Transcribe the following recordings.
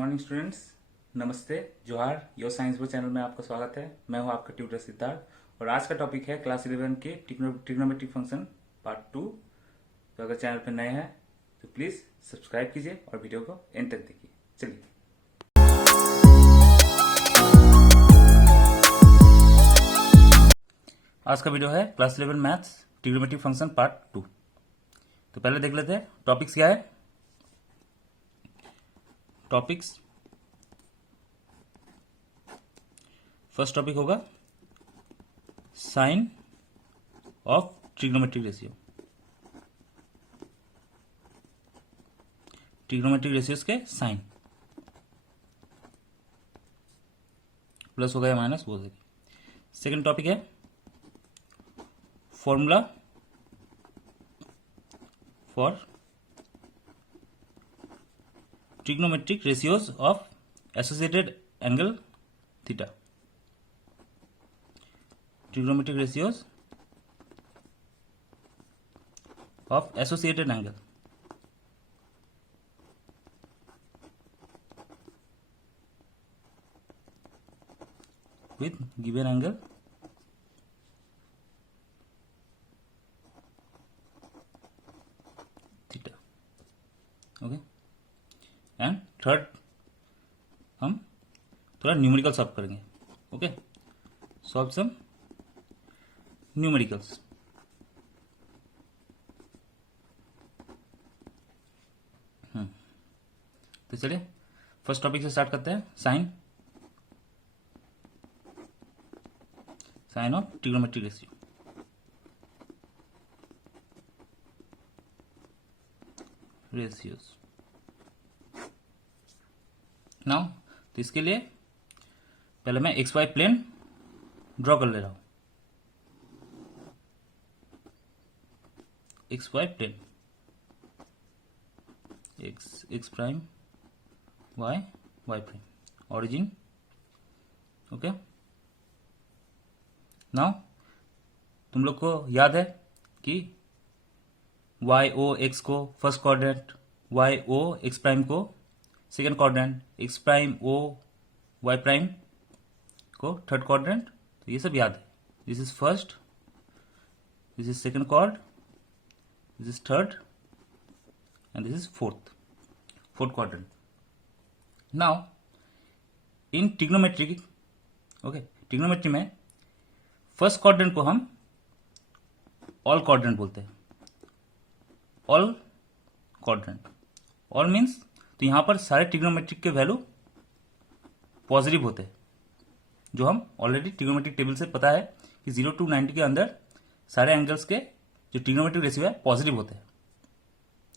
Morning students, नमस्ते, जोहार। Your science बो चैनल में आपका स्वागत है। मैं हूं आपका ट्यूटर सिद्धार्थ और आज का टॉपिक है क्लास 11 के ट्रिग्नोमेट्रिक फंक्शन पार्ट 2। तो अगर चैनल पर नए हैं तो प्लीज़ सब्सक्राइब कीजिए और वीडियो को एंड तक देखिए। चलिए, आज का वीडियो है class 11 maths trigonometric function part 2। तो पहले देख लेते हैं टॉपिक्स क्या है। टॉपिक्स, फर्स्ट टॉपिक होगा sign of trigonometric ratio. Trigonometric ratios के साइन, प्लस होगा या माइनस वो देखें। सेकेंड टॉपिक है formula for trigonometric ratios of associated angle theta. Trigonometric ratios of associated angle. with given angle theta. Okay, and third हम थोड़ा numerical solve करेंगे। Okay, solve some numericals. तो चलिए फर्स्ट टॉपिक से start करते हैं। Sign of trigonometric ratio. Now तो इसके लिए पहले मैं एक्स वाई प्लेन ड्रॉ कर ले रहा हूं। X Y plane, X prime, Y prime, origin. Okay, now तुम लोग को याद है कि वाई ओ एक्स को first quadrant, Y O X prime को second quadrant, X prime O Y prime को थर्ड क्वाड्रेंट। तो ये सब याद है। This is first, this is second quad, this is third and this is fourth quadrant. Now in trigonometry, okay, trigonometry में first quadrant को हम all quadrant बोलते हैं। ऑल क्वाड्रेंट, ऑल मीन्स तो यहां पर सारे ट्रिग्नोमेट्रिक के वैल्यू पॉजिटिव होते हैं, जो हम ऑलरेडी ट्रिग्नोमेट्रिक टेबल से पता है कि 0 to 90 के अंदर सारे एंगल्स के जो ट्रिग्नोमेट्रिक रेशियो है पॉजिटिव होते हैं।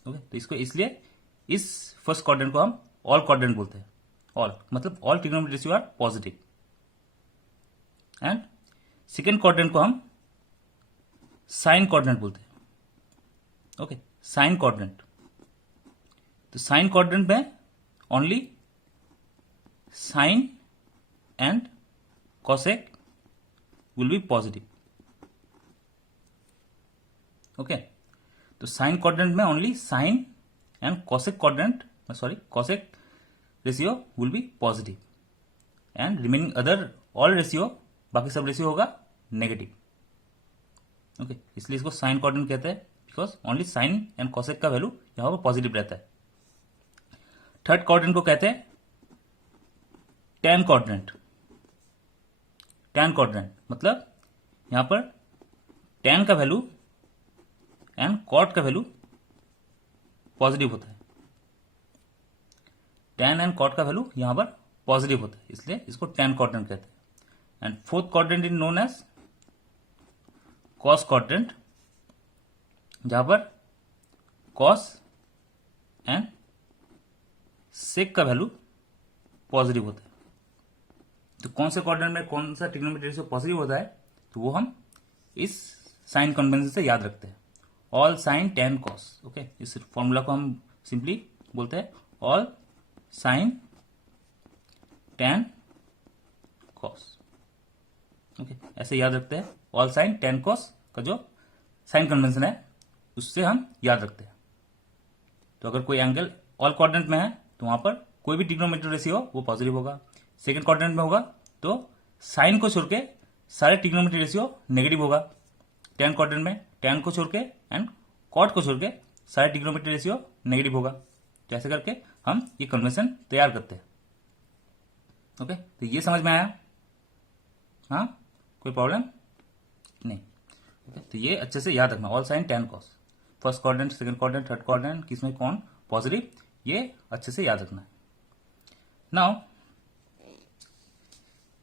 ओके, तो इसको इसलिए इस फर्स्ट क्वाड्रेंट को हम ऑल क्वाड्रेंट बोलते हैं। ऑल मतलब all trigonometric ratio are positive. And second quadrant को हम साइन क्वाड्रेंट बोलते हैं। Okay, sine quadrant. तो साइन क्वाड्रेंट में only sine and cosec will be positive. Okay, तो साइन क्वाड्रेंट में only sine and cosec cosec ratio will be positive and remaining other all ratio, बाकी सब ratio होगा negative. Okay, इसलिए इसको sign quadrant कहते हैं because only sine and cosec का वैल्यू यहां पर पॉजिटिव रहता है। थर्ड क्वाड्रेंट को कहते हैं टैन क्वाड्रेंट। टैन क्वाड्रेंट मतलब यहां पर टैन का वैल्यू एंड कॉट का वैल्यू पॉजिटिव होता है। टैन एंड कॉट का वैल्यू यहां पर पॉजिटिव होता है, इसलिए इसको टैन क्वाड्रेंट कहते हैं। And fourth quadrant is known as cos quadrant, जहां पर कॉस एंड सेक का वैल्यू पॉजिटिव होता है। तो कौन से क्वाड्रेंट में कौन सा ट्रिग्नोमेट्रिक रेशियो पॉजिटिव होता है, तो वो हम इस साइन कन्वेंशन से याद रखते हैं। All sign tan cos. Okay, इस फॉर्मूला को हम सिंपली बोलते हैं all sign tan cos. Okay, ऐसे याद रखते हैं। ऑल साइन टैन कॉस का जो साइन कन्वेंशन है उससे हम याद रखते हैं। तो अगर कोई एंगल ऑल क्वाड्रेंट में है तो वहां पर कोई भी ट्रिग्नोमेट्रिक रेशियो वो पॉजिटिव होगा। सेकंड क्वाड्रेंट में होगा तो साइन को छोड़ के सारे ट्रिग्नोमेट्रिक रेशियो नेगेटिव होगा। टेन क्वाड्रेंट में टेन को छोड़ के एंड कॉट को छोड़ के सारे ट्रिग्नोमेट्रिक रेशियो नेगेटिव होगा। तो ऐसे करके हम ये कन्वेंशन तैयार करते हैं। ओके, तो ये समझ में आया? हाँ, कोई प्रॉब्लम नहीं? ओके, तो ये अच्छे से याद रखना, all sine tan cos, first quadrant, second quadrant, third quadrant, किसमें कौन पॉजिटिव, ये अच्छे से याद रखना है। नाउ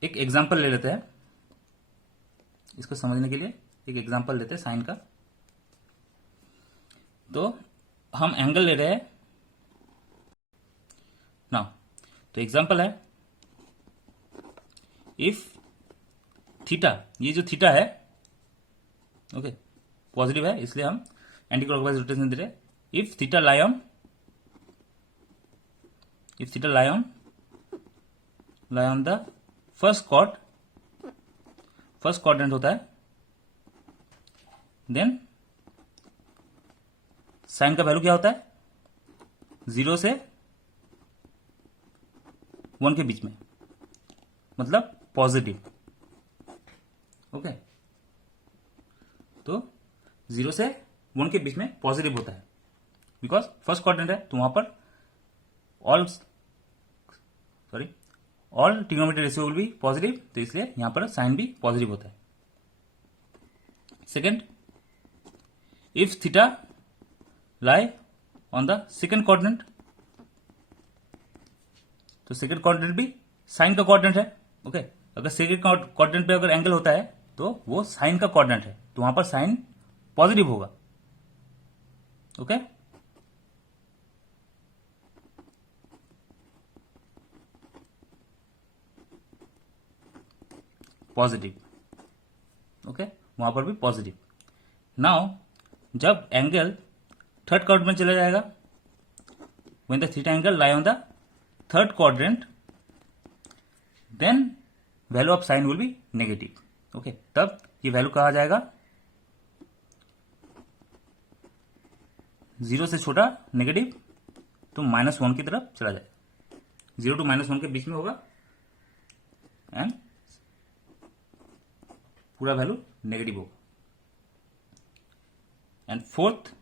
एक एग्जांपल ले लेते हैं, इसको समझने के लिए एक एग्जांपल लेते हैं साइन का। तो हम एंगल ले रहे हैं नाउ, तो एग्जांपल है इफ थीटा, ये जो थीटा है ओके पॉजिटिव है इसलिए हम एंटी क्लॉकवाइज रोटेशन दे रहे हैं। If theta lie on the first quadrant होता है, देन साइन का वैल्यू क्या होता है? 0 से 1 के बीच में, मतलब पॉजिटिव। ओके, तो 0 से 1 के बीच में पॉजिटिव होता है, बिकॉज फर्स्ट क्वाड्रेंट है तो वहां पर all trigonometric ratio will be positive, तो इसलिए यहां पर साइन भी पॉजिटिव होता है। Second, if theta lie on the second quadrant, तो सेकेंड क्वाड्रेंट भी साइन का क्वाड्रेंट है। ओके, अगर सेकेंड क्वाड्रेंट पे अगर एंगल होता है तो वो साइन का क्वाड्रेंट है, तो वहां पर साइन पॉजिटिव होगा। Okay, positive. ओके, वहां पर भी पॉजिटिव। नाउ जब एंगल थर्ड क्वाड्रेंट में चला जाएगा, when the theta angle lie on the third quadrant, then value of sine will be negative. Okay, तब ये वैल्यू कहा जाएगा 0 से छोटा नेगेटिव, तो -1 की तरफ चला जाएगा। 0 to -1 के बीच में होगा एंड पूरा वैल्यू नेगेटिव होगा। एंड फोर्थ,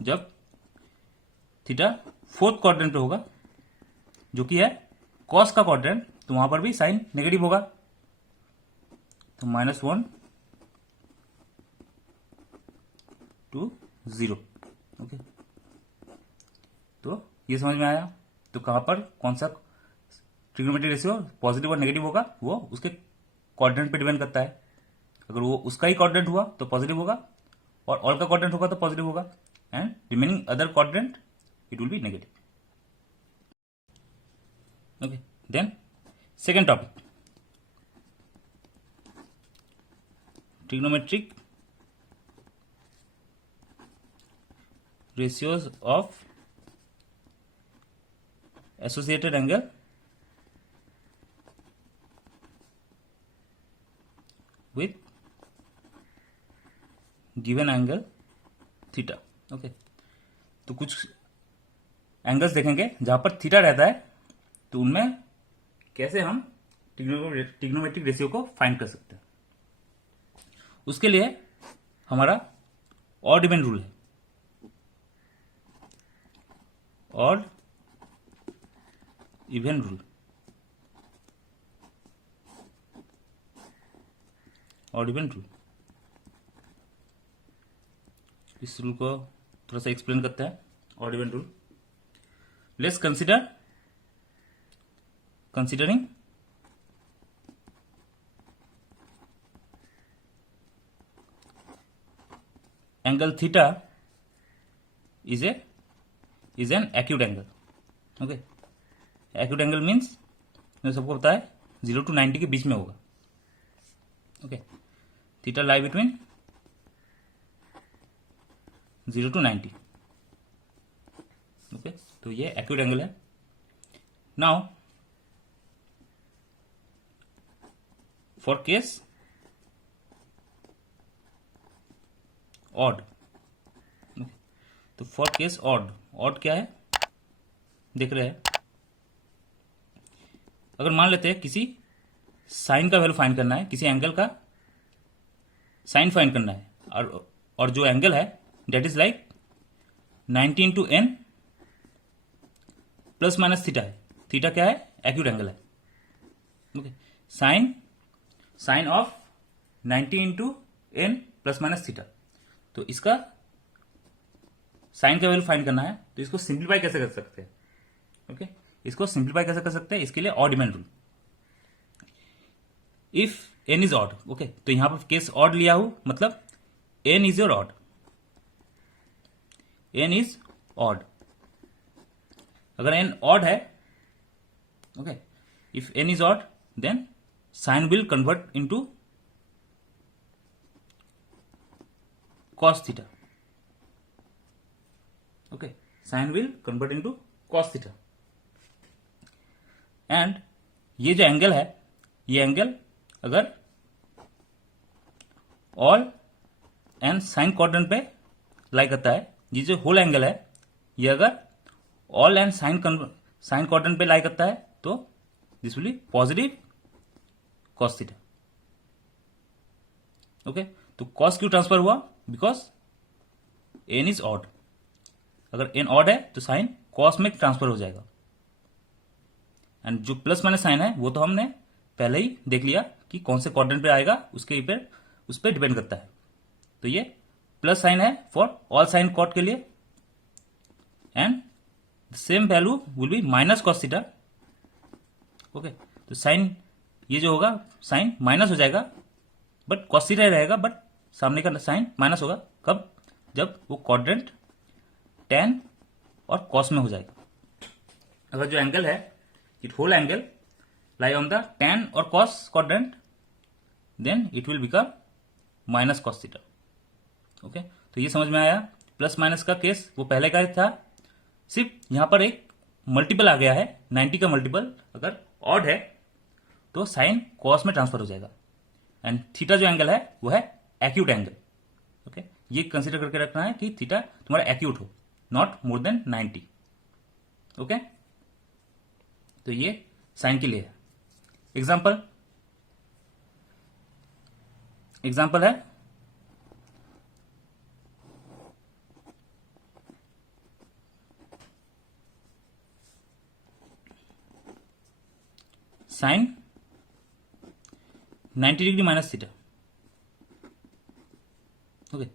जब थीटा फोर्थ क्वाड्रेंट पे होगा जो कि है कॉस का क्वाड्रेंट, तो वहां पर भी साइन नेगेटिव होगा, तो -1 to 0। ओके, तो ये समझ में आया? तो कहां पर कौन सा ट्रिग्नोमेट्रिक रेशियो पॉजिटिव और नेगेटिव होगा वो उसके क्वाड्रेंट पे डिपेंड करता है। अगर वो उसका ही क्वाड्रेंट हुआ तो पॉजिटिव होगा, और ऑल का क्वाड्रेंट होगा तो पॉजिटिव होगा, and remaining other quadrant it will be negative. Okay, then second topic, trigonometric ratios of associated angle with given angle theta. Okay, तो कुछ एंगल्स देखेंगे जहां पर थीटा रहता है, तो उनमें कैसे हम ट्रिग्नोमेट्रिक रेशियो को फाइंड कर सकते हैं। उसके लिए हमारा ऑड इवन रूल है, odd even rule, odd even rule. इस रूल को थोड़ा सा एक्सप्लेन करते हैं। Odd even rule, let's considering angle theta is an acute angle. Okay, acute angle means सबको पता है 0 to 90 के बीच में होगा। Okay, theta lie between 0 to 90। Okay, तो ये एक्यूट एंगल है। नाउ फॉर केस ऑड, तो फॉर केस ऑड, ऑड क्या है देख रहे हैं, अगर मान लेते हैं किसी साइन का वैल्यू फाइंड करना है, किसी एंगल का साइन फाइंड करना है, और जो एंगल है that is like 90 into n plus minus theta है। थीटा क्या है? एक्यूट एंगल है। Okay, sine of 90 into n plus minus theta. तो इसका साइन का वैल्यू फाइंड करना है, तो इसको सिंप्लीफाई कैसे कर सकते हैं? ओके, इसको सिंप्लीफाई कैसे कर सकते हैं? इसके लिए odd even rule. If n is odd, okay, तो यहां पर केस ऑड लिया हूं, मतलब n is your odd, n is odd. अगर एन ऑड है, okay, if n is odd then sine will convert into cos theta. Okay, sine will convert into cos theta. And ये जो angle है, ये angle अगर all and sign quadrant पे लाई करता है, ये जो होल एंगल है, ये अगर ऑल एंड साइन क्वाड्रेंट पे लाई करता है, तो this will be positive cos theta. Okay, तो cos क्यों ट्रांसफर हुआ? Because n is odd. अगर एन ऑड है तो साइन cos में ट्रांसफर हो जाएगा। एंड जो प्लस माइनस साइन है वो तो हमने पहले ही देख लिया कि कौन से क्वाड्रेंट पे आएगा, उसके ऊपर उस पर डिपेंड करता है। तो ये प्लस साइन है फॉर ऑल साइन क्वाड के लिए, and same value will be minus cos theta. Okay, तो साइन ये जो होगा साइन माइनस हो जाएगा, बट cos थीटा रहेगा, बट सामने का साइन माइनस होगा। कब? जब वो क्वाड्रेंट tan और cos में हो जाएगा। अगर जो एंगल है, it whole angle lie on the tan और cos क्वाड्रेंट, then it will become minus cos theta. Okay, तो ये समझ में आया। प्लस माइनस का केस वो पहले का था, सिर्फ यहां पर एक मल्टीपल आ गया है, 90 का मल्टीपल अगर ऑड है तो साइन cos में ट्रांसफर हो जाएगा। एंड थीटा जो एंगल है वो है एक्यूट एंगल। ओके, ये कंसीडर करके रखना है कि थीटा तुम्हारा एक्यूट हो, नॉट मोर देन 90। ओके, तो ये साइन के लिए है। एग्जाम्पल है sine 90 degree minus theta. Okay,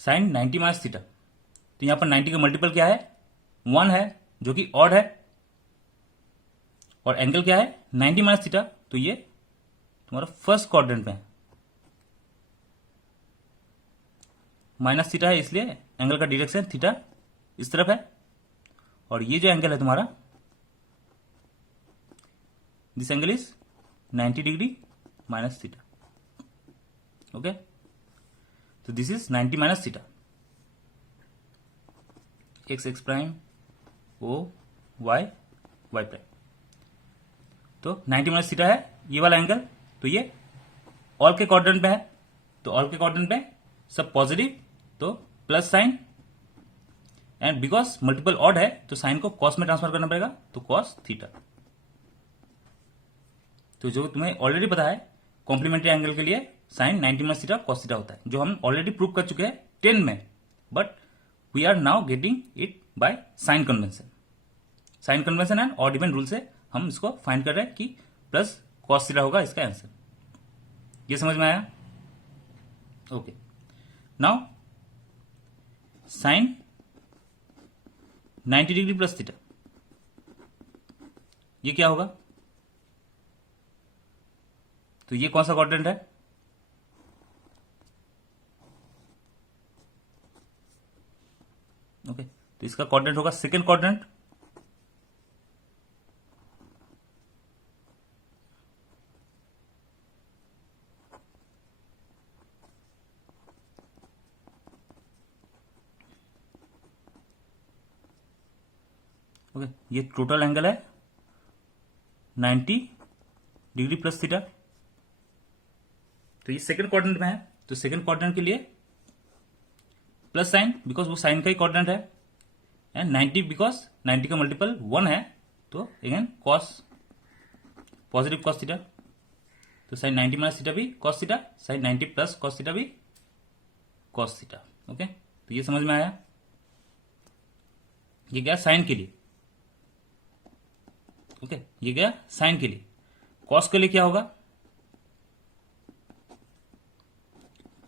sine 90 minus theta, तो यहां पर 90 का मल्टीपल क्या है? 1 है, जो कि ऑड है, और एंगल क्या है? 90 माइनस थीटा। तो ये तुम्हारा फर्स्ट क्वाड्रेंट में है, माइनस थीटा है, इसलिए एंगल का डायरेक्शन थीटा इस तरफ है, और ये जो एंगल है तुम्हारा, this angle is 90 degree minus theta. Okay, तो this is 90 minus theta, X prime O Y prime. तो 90 माइनस थीटा है ये वाला एंगल। तो ये ऑल के क्वाड्रेंट पे है, तो ऑल के क्वाड्रेंट पे सब पॉजिटिव, तो plus sign, and because multiple odd है तो साइन को cos में ट्रांसफर करना पड़ेगा, तो cos थीटा। तो जो तुम्हें ऑलरेडी पता है, कॉम्प्लीमेंट्री एंगल के लिए sine 90 minus theta cos theta होता है, जो हम ऑलरेडी प्रूव कर चुके हैं 10 में, but we are now getting it by sign convention and odd even rule से हम इसको फाइंड कर रहे हैं कि प्लस cos थीटा होगा इसका आंसर। ये समझ में आया? Okay, now sine 90 degree plus theta, ये क्या होगा? तो ये कौन सा क्वाड्रेंट है? ओके, तो इसका क्वाड्रेंट होगा सेकेंड क्वाड्रेंट। ओके, ये टोटल एंगल है 90 डिग्री प्लस थीटा। तो ये सेकंड क्वाड्रेंट में है, तो सेकंड क्वाड्रेंट के लिए प्लस साइन, बिकॉज वो साइन का ही क्वाड्रेंट है, एंड 90 बिकॉज 90 का मल्टीपल 1 है, तो again cos positive cos theta, तो साइन 90 माइनस थीटा भी cos theta, sine 90 plus cos theta भी कॉस थीटा। ओके, तो ये समझ में आया। ये क्या साइन के लिए, ओके ये क्या साइन के लिए। कॉस के लिए क्या होगा,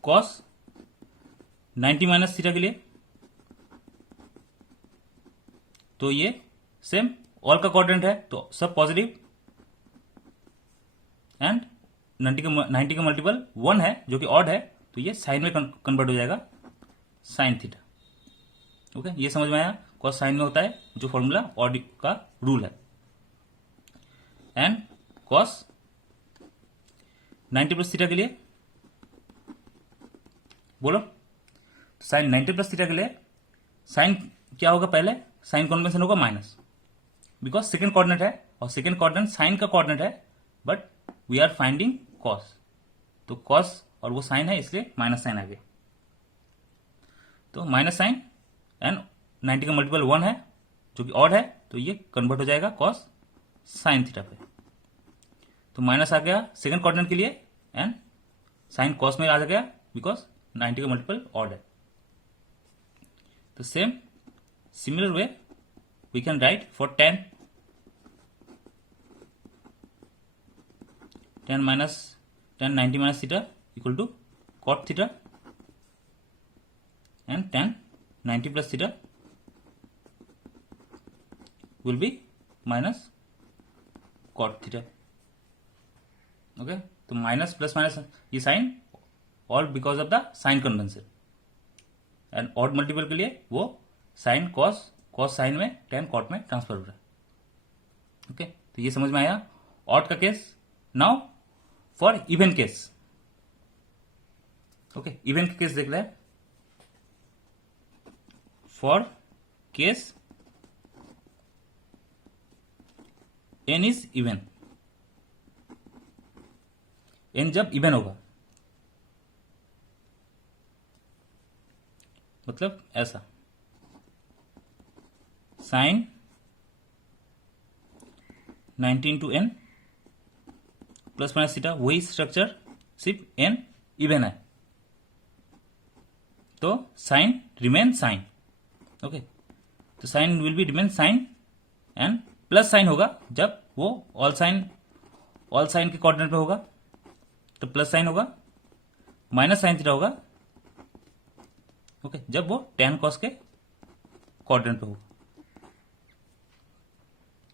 कॉस 90 माइनस थीटा के लिए, तो ये सेम ऑल का क्वाड्रेंट है तो सब पॉजिटिव, एंड 90 का मल्टीपल 1 है जो कि ऑड है, तो ये साइन में कन्वर्ट हो जाएगा साइन थीटा। ओके, ये समझ में आया। कॉस साइन में होता है जो फॉर्मूला ऑड का रूल है। एंड कॉस 90 प्लस थीटा के लिए बोलो, साइन 90 प्लस थीटा के लिए साइन क्या होगा, पहले साइन कन्वेंशन होगा माइनस, बिकॉज सेकेंड कोऑर्डिनेट है और सेकेंड कोऑर्डिनेट साइन का कोऑर्डिनेट है, but we are finding cos, तो कॉस और वो साइन है इसलिए माइनस साइन आ गया। तो माइनस साइन एंड 90 का मल्टीपल 1 है जो कि ऑड है, तो ये कन्वर्ट हो जाएगा कॉस साइन थीटा पे। तो माइनस आ गया सेकेंड कोऑर्डिनेट के लिए एंड साइन कॉस में आ गया बिकॉज 90 का मल्टीपल ऑड है। तो same similar way we can write for tan minus tan 90 minus theta equal to cot theta and tan 90 plus theta will be minus cot theta. Okay, तो minus plus minus ये sign all because of the sign convention, and odd multiple के लिए वो sine cos, cos sine में tan cot में transfer हो रहा है। ओके, तो ये समझ में आया ऑड का case. Now for even case, okay even का केस देख रहे हैं। For case n is even, n जब इवन होगा मतलब ऐसा sine 90 into n plus minus theta, वही स्ट्रक्चर सिर्फ n इवन है, तो साइन रिमेन साइन। ओके, तो sine will be remain sine and plus sign होगा जब वो ऑल साइन के कोऑर्डिनेट पे होगा तो प्लस साइन होगा, माइनस साइन थीटा होगा ओके जब वो tan cos के कोऑर्डिनेट पे होगा।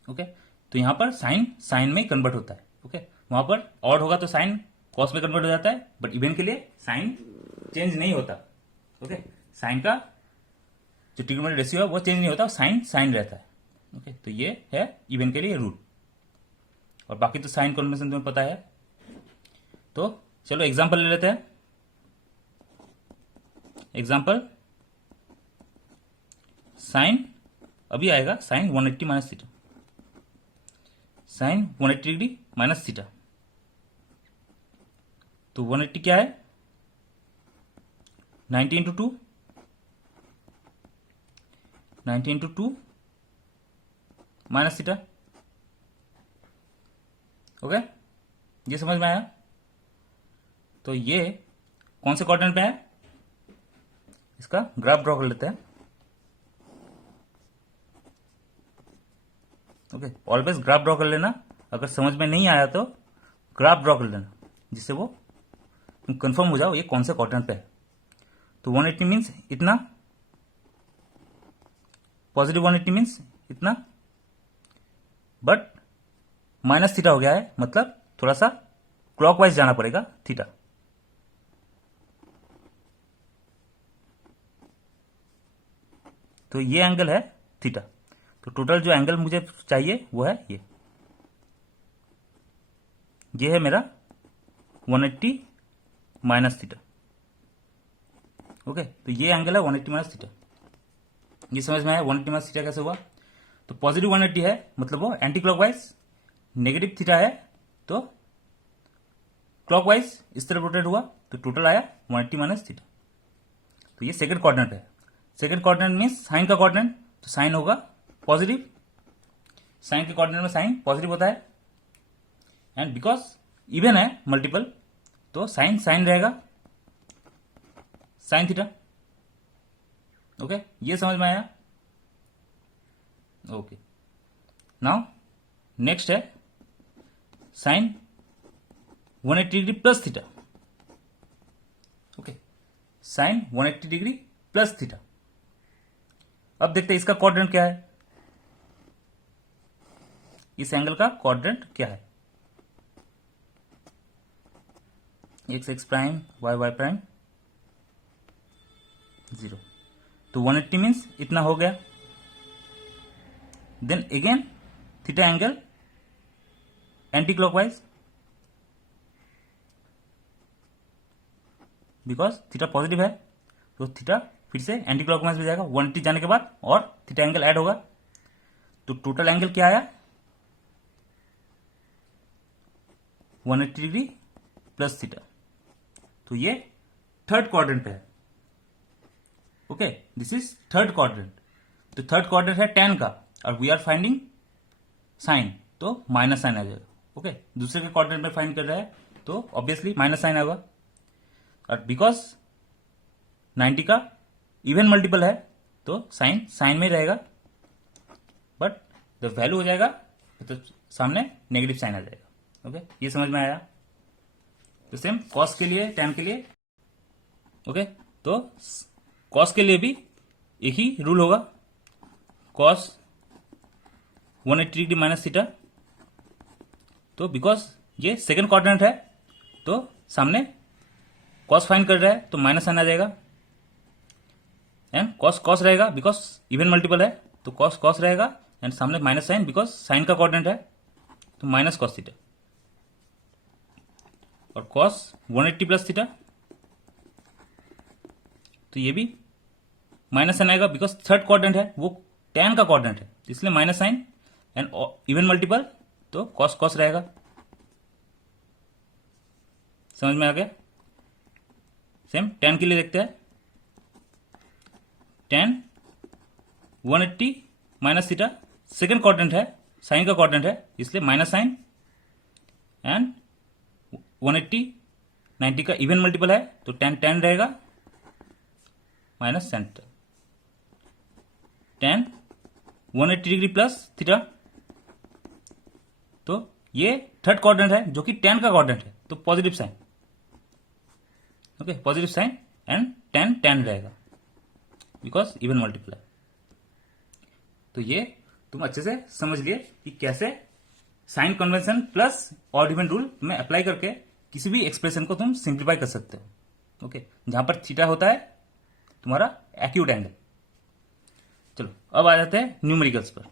ओके, तो यहां पर साइन में कन्वर्ट होता है। ओके, वहां पर ऑड होगा तो साइन कॉस में कन्वर्ट हो जाता है, बट इवन के लिए साइन चेंज नहीं होता। ओके, साइन का जो ट्रिग्नोमेट्रिक रेशियो है वो चेंज नहीं होता, साइन रहता है। ओके, तो ये है इवन के लिए रूल, और बाकी तो साइन कन्वेंशन तुम्हें पता है। तो चलो एग्जांपल ले लेते हैं। एग्जांपल साइन अभी आएगा sine 180 minus theta, sine 180 degree minus theta, तो 180 क्या है 90 into 2, 90 into 2 minus theta. Okay, ये समझ में आया। तो ये कौन से क्वाड्रेंट पे है, इसका ग्राफ ड्रॉ कर लेते हैं। ओके, ऑलवेज ग्राफ ड्रॉ कर लेना, अगर समझ में नहीं आया तो ग्राफ ड्रॉ कर लेना, जिससे वो तुम कंफर्म हो जाओ ये कौन से क्वाड्रेंट पे है। तो 180 मीन्स इतना, पॉजिटिव 180 मीन्स इतना, बट माइनस थीटा हो गया है, मतलब थोड़ा सा क्लॉकवाइज जाना पड़ेगा थीटा। तो ये एंगल है थीटा, तो टोटल जो एंगल मुझे चाहिए वो है ये है मेरा 180 माइनस थीटा। ओके, तो ये एंगल है 180 माइनस थीटा। ये समझ में आया 180 माइनस थीटा कैसे हुआ। तो पॉजिटिव 180 है मतलब वो एंटी क्लॉकवाइज, नेगेटिव थीटा है तो क्लॉकवाइज इस तरह रोटेट हुआ, तो टोटल आया 180 माइनस थीटा। तो ये सेकंड कोऑर्डिनेट है। सेकंड कोऑर्डिनेट मीन्स साइन का कोऑर्डिनेट, तो साइन होगा पॉजिटिव, साइन के कोऑर्डिनेट में साइन पॉजिटिव होता है, एंड बिकॉज इवन है मल्टीपल तो साइन साइन रहेगा, साइन थीटा। ओके, ये समझ में आया? ओके, नाउ नेक्स्ट है sine 180 degree plus theta. Okay, sine 180 degree plus theta. अब देखते हैं इसका क्वाड्रेंट क्या है, इस एंगल का क्वाड्रेंट क्या है। X x prime y y prime 0, तो 180 मीन्स इतना हो गया। Then again theta angle anti clockwise, because theta positive है तो थीटा फिर से एंटी क्लॉकवाइज में जाएगा 180 जाने के बाद, और थीटा एंगल ऐड होगा तो टोटल एंगल क्या आया 180 डिग्री प्लस थीटा। तो ये थर्ड क्वाड्रेंट पे है। Okay, this is third quadrant. तो थर्ड क्वाड्रेंट है tan का और वी आर फाइंडिंग साइन, तो माइनस साइन आ जाएगा। ओके, दूसरे के क्वाड्रेंट में फाइंड कर रहा है तो ऑब्वियसली माइनस साइन आएगा, और बिकॉज 90 का इवन मल्टीपल है तो साइन साइन में रहेगा, बट द वैल्यू हो जाएगा तो सामने नेगेटिव साइन आ जाएगा। ओके, ये समझ में आया? तो सेम कॉस के लिए tan के लिए। ओके, तो कॉस के लिए भी एक ही रूल होगा, कॉस 180 डिग्री माइनस थीटा। तो बिकॉज ये सेकंड क्वाड्रेंट है तो सामने कॉस फाइंड कर रहा है तो माइनस साइन आ जाएगा, एंड कॉस कॉस रहेगा बिकॉज इवन मल्टीपल है तो कॉस कॉस रहेगा, एंड सामने माइनस साइन बिकॉज साइन का क्वाड्रेंट है तो माइनस कॉस थीटा, और कॉस 180 प्लस थीटा तो ये भी माइनस साइन आएगा बिकॉज थर्ड क्वाड्रेंट है, वो tan का क्वाड्रेंट है इसलिए minus sign, and even multiple तो कॉस कॉस रहेगा। समझ में आ गया? सेम tan के लिए देखते हैं, tan 180 minus theta second quadrant है, साइन का क्वाड्रेंट है इसलिए माइनस साइन, एंड 180 90 का इवन मल्टीपल है तो tan tan रहेगा minus sign, tan 180 degree plus theta. तो ये थर्ड क्वाड्रेंट है जो कि tan का क्वाड्रेंट है तो positive sign. Okay, positive sign and tan tan रहेगा बिकॉज इवन मल्टीपल है। तो ये तुम अच्छे से समझ लिए कि कैसे sign convention plus odd even rule में अप्लाई करके किसी भी एक्सप्रेशन को तुम सिंप्लीफाई कर सकते हो। ओके, जहां पर थीटा होता है तुम्हारा एक्यूट एंगल। चलो अब आ जाते हैं न्यूमेरिकल्स पर।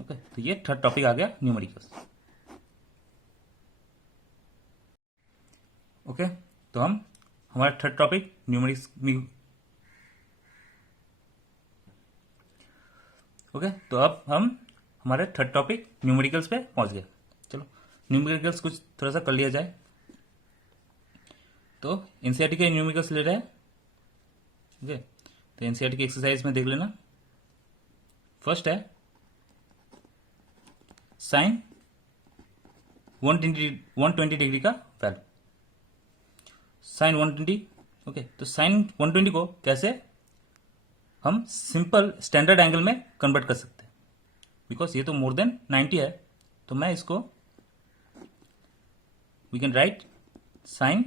ओके, तो ये थर्ड टॉपिक आ गया न्यूमेरिकल्स। ओके, तो हम हमारा थर्ड टॉपिक न्यूमेरिक्स। ओके, तो अब हम हमारे थर्ड टॉपिक न्यूमेरिकल्स पे पहुंच गए। चलो न्यूमेरिकल्स कुछ थोड़ा सा कर लिया जाए। तो एनसीईआरटी के न्यूमेरिकल्स ले रहे हैं। ओके, तो एनसीईआरटी की एक्सरसाइज में देख लेना। फर्स्ट है साइन 120 डिग्री का वैल्यू, साइन 120। ओके, तो साइन 120 को कैसे हम सिंपल स्टैंडर्ड एंगल में कन्वर्ट कर सकते हैं, बिकॉज ये तो मोर देन 90 है तो मैं इसको we can write sine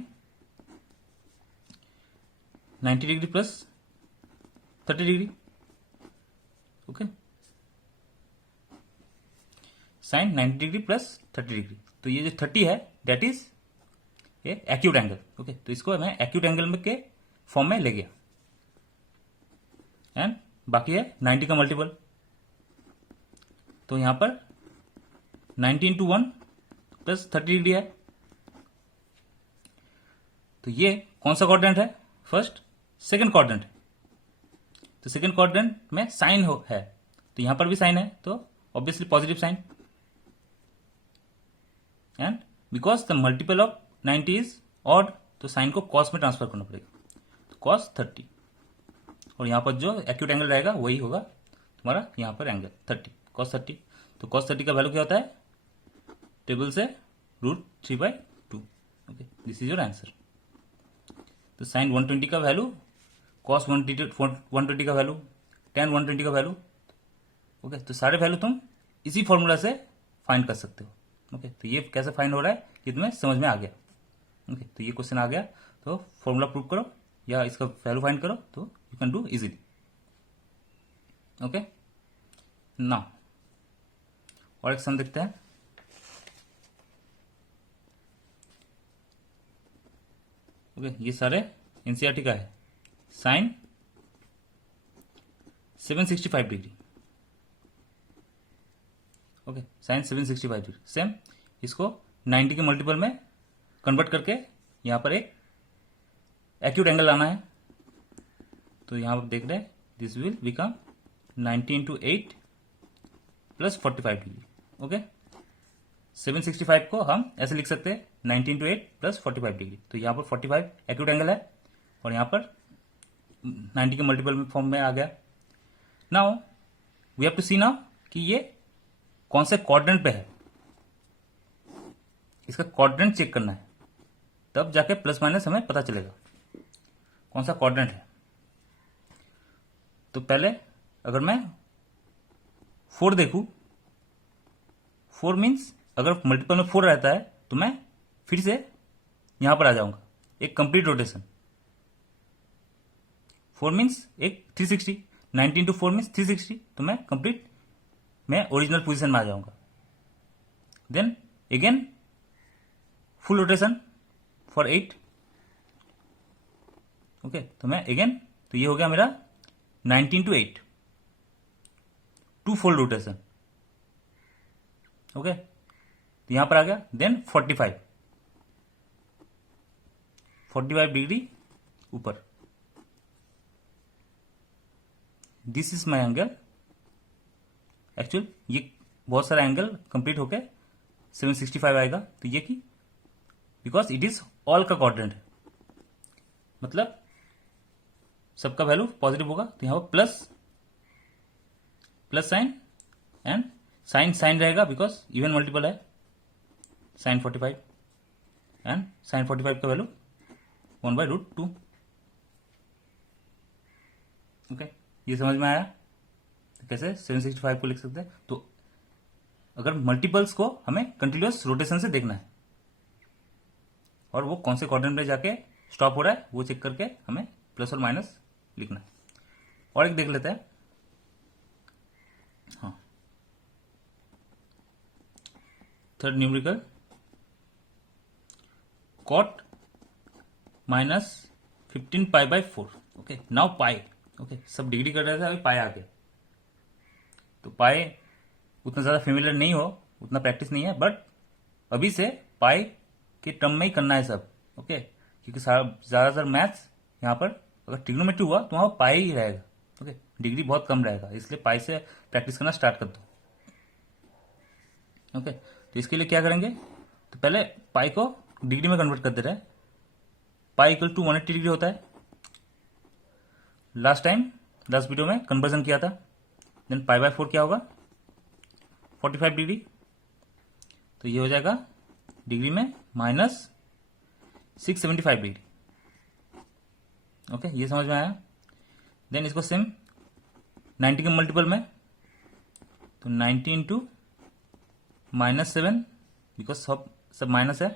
90 degree plus 30 degree. Okay, sine 90 degree plus 30 degree, तो ये जो 30 है that is a acute angle. Okay, तो इसको मैं एक्यूट एंगल में के फॉर्म में ले गया, एंड बाकी है 90 का मल्टीपल। तो यहां पर 90 इंटू 1 प्लस 30 डिग्री है। तो ये कौन सा क्वाड्रेंट है? फर्स्ट सेकंड क्वाड्रेंट है। तो सेकंड क्वाड्रेंट में साइन है तो यहां पर भी साइन है तो obviously positive sign, and because the multiple of 90 is odd तो साइन को कॉस में ट्रांसफर करना पड़ेगा, तो कॉस 30, और यहां पर जो एक्यूट एंगल रहेगा वही होगा तुम्हारा यहां पर एंगल 30 कॉस 30। तो cos 30 का वैल्यू क्या होता है, टेबल से √3/2। Okay, this is your answer. तो sin 120 का वैल्यू, cos 120 का वैल्यू, tan 120 का वैल्यू। ओके, तो सारे वैल्यू तुम इसी फॉर्मूला से फाइंड कर सकते हो। ओके, तो ये कैसे फाइंड हो रहा है ये तुम्हें समझ में आ गया। ओके, तो ये क्वेश्चन आ गया, तो फॉर्मूला प्रूव करो या इसका वैल्यू फाइंड करो, तो you can do easily. Okay, now और एक सम देखते हैं। ओके, ये सारे एनसीईआरटी का है। Sine 765 degree. Okay, sine 765 degree same, इसको 90 के मल्टीपल में कन्वर्ट करके यहां पर एक एक्यूट एंगल लाना है। तो यहां पर देख रहे हैं, this will become 90 × 8 + 45 degree. Okay, 765 को हम ऐसे लिख सकते हैं 90 × 8 + 45 डिग्री। तो यहां पर 45 एक्यूट एंगल है और यहां पर 90 के मल्टीपल में फॉर्म में आ गया। Now we have to see now कि ये कौन से क्वाड्रेंट पे है, इसका क्वाड्रेंट चेक करना है, तब जाके प्लस माइनस हमें पता चलेगा कौन सा क्वाड्रेंट है। तो पहले अगर मैं 4 देखूं, 4 मीन्स अगर मल्टीपल में 4 रहता है तो मैं फिर से यहां पर आ जाऊंगा, एक कंप्लीट रोटेशन। 4 मीन्स एक 360, 90 × 4 मीन्स 360, तो मैं कंप्लीट, मैं ओरिजिनल पोजीशन में आ जाऊंगा। Then again full rotation for 8। Okay, तो मैं अगेन, तो ये हो गया मेरा 90 × 8, 2 फोल्ड रोटेशन। ओके, तो यहां पर आ गया। देन 45 डिग्री ऊपर, this is my angle. Actual ये बहुत सारा एंगल कंप्लीट होके 765 आएगा। तो ये कि बिकॉज इट इज ऑल का क्वाड्रेंट है, मतलब सबका वैल्यू पॉजिटिव होगा। तो यहां पर प्लस साइन एंड साइन रहेगा बिकॉज इवन मल्टीपल है साइन 45, एंड साइन 45 का वैल्यू 1/√2। ओके, ये समझ में आया तो कैसे 765 को लिख सकते हैं। तो अगर मल्टीपल्स को हमें कंटिन्यूअस रोटेशन से देखना है और वो कौन से क्वाड्रेंट में जाके स्टॉप हो रहा है वो चेक करके हमें प्लस और माइनस लिखना है। और एक देख लेते हैं। हाँ, third numerical, cot -15π/4। Okay, now pi. Okay, सब डिग्री कर रहे थे, अभी पाई आ गया। तो पाई उतना ज्यादा फेमिलियर नहीं हो, उतना प्रैक्टिस नहीं है, बट अभी से पाई के टर्म में ही करना है सब। ओके, क्योंकि ज्यादातर मैथ्स यहाँ पर अगर ट्रिग्नोमेट्री हुआ तो वहां पाई ही रहेगा। ओके, डिग्री बहुत कम रहेगा, इसलिए पाई से प्रैक्टिस करना स्टार्ट कर दो। ओके, तो इसके लिए क्या करेंगे, तो पहले पाई को डिग्री में कन्वर्ट कर दे रहे हैं। पाई = 180 डिग्री होता है। लास्ट वीडियो में कन्वर्जन किया था। देन π/4 क्या होगा, 45 डिग्री। तो ये हो जाएगा डिग्री में -675 डिग्री। ओके, ये समझ में आया। देन इसको सेम 90 के मल्टीपल में, तो 90 × -7 बिकॉज सब माइनस है,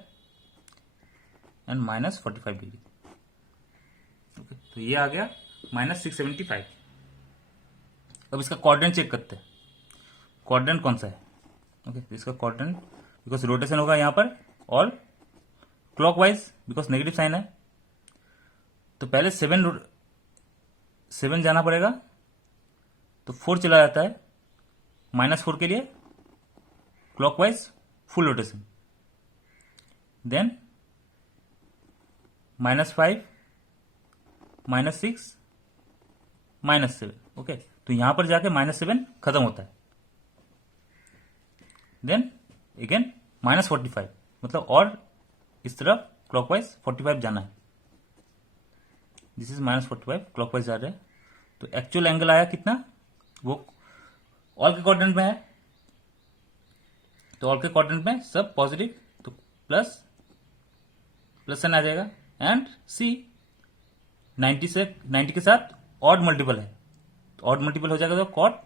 एंड -45 डिग्री। ओके, तो ये आ गया -675। अब इसका क्वाड्रेंट चेक करते हैं, क्वाड्रेंट कौन सा है। ओके, तो इसका क्वाड्रेंट बिकॉज रोटेशन होगा यहाँ पर और क्लॉकवाइज बिकॉज नेगेटिव साइन है। तो पहले 7 जाना पड़ेगा, तो 4 चला जाता है। -4 के लिए clockwise full rotation, then -5, -6, -7। Okay, तो यहां पर जाके -7 खत्म होता है। देन अगेन -45, मतलब और इस तरफ क्लॉकवाइज 45 जाना है। दिस इज -45 क्लॉकवाइज जा रहा है। तो एक्चुअल एंगल आया कितना, वो ऑल के क्वाड्रेंट में है, तो ऑड के क्वाड्रेंट में सब पॉजिटिव, तो प्लस साइन आ जाएगा। एंड सी 90 के साथ ऑड मल्टीपल है, तो ऑड मल्टीपल हो जाएगा तो कॉट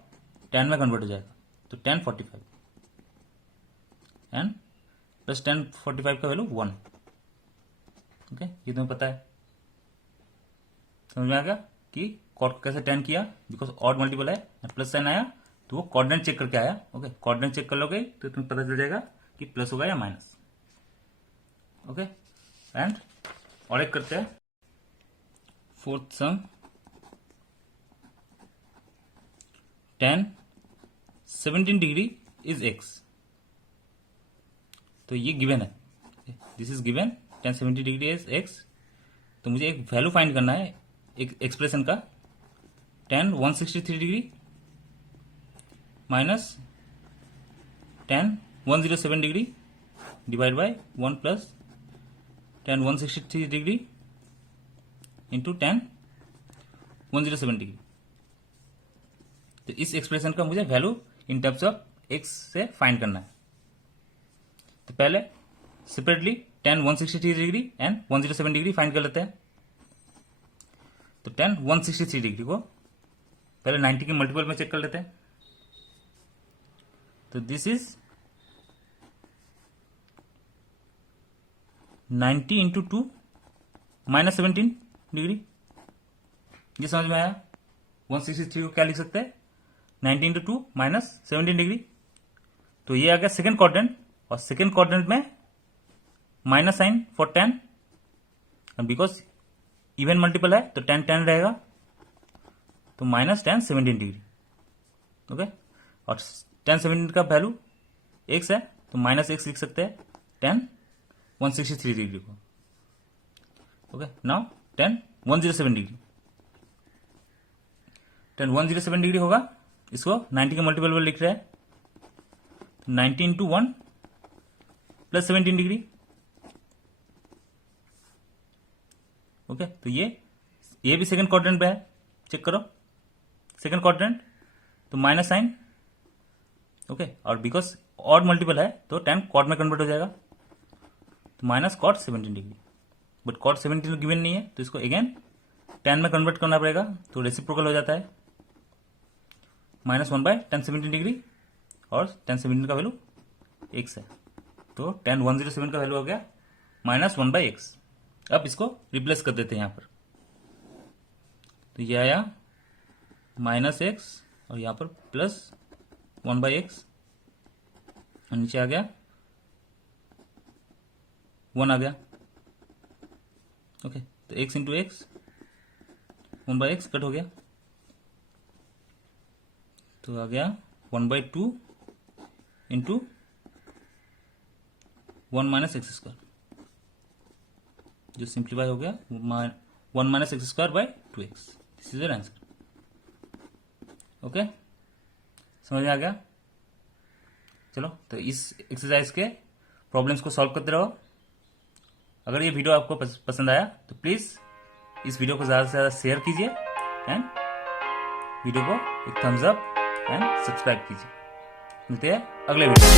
10 में कन्वर्ट हो जाएगा, तो 1045 एंड प्लस 1045 का वैल्यू 1। ओके, ये तुम्हें पता है, समझ में आ गया कि कॉट को कैसे 10 किया, बिकॉज ऑड मल्टीपल है, प्लस साइन आया तो वो कोऑर्डिनेट चेक करके आया। ओके, कोऑर्डिनेट चेक कर लोगे तो तुम्हें पता चल जाएगा कि प्लस होगा या माइनस। ओके, एंड और एक करते हैं fourth some. 10 17 degree is x, तो ये गिवन है, this is given 10 70 degree is x. तो मुझे एक वैल्यू फाइंड करना है एक एक्सप्रेशन का, 10 163 degree minus 10 107 degree divide by 1 plus 10 163 degree into 10 107 degree. तो इस एक्सप्रेशन का मुझे value in terms of x से फाइंड करना है। तो पहले separately 10 163 degree and 107 degree find कर लेते हैं। तो 10 163 डिग्री को पहले 90 के मल्टीपल में चेक कर लेते हैं। तो this is 90 into 2 minus 17 degree. ये समझ में आया। 163 को क्या लिख सकते हैं, 90 इंटू 2 माइनस 17 डिग्री। तो ये आ गया सेकेंड क्वाड्रेंट, और सेकेंड क्वाड्रेंट में minus sign for 10, because even multiple है तो 10 10 रहेगा, तो माइनस 10 17 डिग्री। ओके, और 10 17 का वैल्यू एक्स है, तो माइनस एक्स लिख सकते हैं 10 163 डिग्री को। ओके, नाउ 10 107 डिग्री, 10 107 डिग्री होगा, इसको 90 के मल्टीपल पर लिख रहे हैं, तो 90 इंटू 1 प्लस 17 डिग्री। ओके, तो ये भी सेकंड क्वाड्रेंट पे है, चेक करो सेकंड क्वाड्रेंट, तो माइनस साइन। ओके, और बिकॉज ऑड मल्टीपल है तो 10 कॉट में कन्वर्ट हो जाएगा, तो minus cot 17 degree. But cot 17 given नहीं है, तो इसको अगेन 10 में कन्वर्ट करना पड़ेगा, तो रेसिप्रोकल हो जाता है, -1 बाय 10 17 डिग्री, और 10 17 का वैल्यू एक्स है, तो 10 107 का वैल्यू हो गया -1 बाय एक्स। अब इसको रिप्लेस कर देते हैं यहाँ पर, तो ये आया माइनस एक्स और यहाँ पर प्लस 1 बाई एक्स, और नीचे आ गया 1 आ गया। ओके, तो x into x 1 by x cut हो गया, तो आ गया 1 by 2 into 1 minus x square, जो सिंप्लीफाई हो गया 1 minus x square by 2x। This is your answer. Okay, समझ में आ गया। चलो, तो इस एक्सरसाइज के प्रॉब्लम्स को सॉल्व करते रहो। अगर ये वीडियो आपको पसंद आया तो प्लीज़ इस वीडियो को ज़्यादा से ज़्यादा शेयर कीजिए एंड वीडियो को एक थम्स अप एंड सब्सक्राइब कीजिए। मिलते हैं अगले वीडियो में।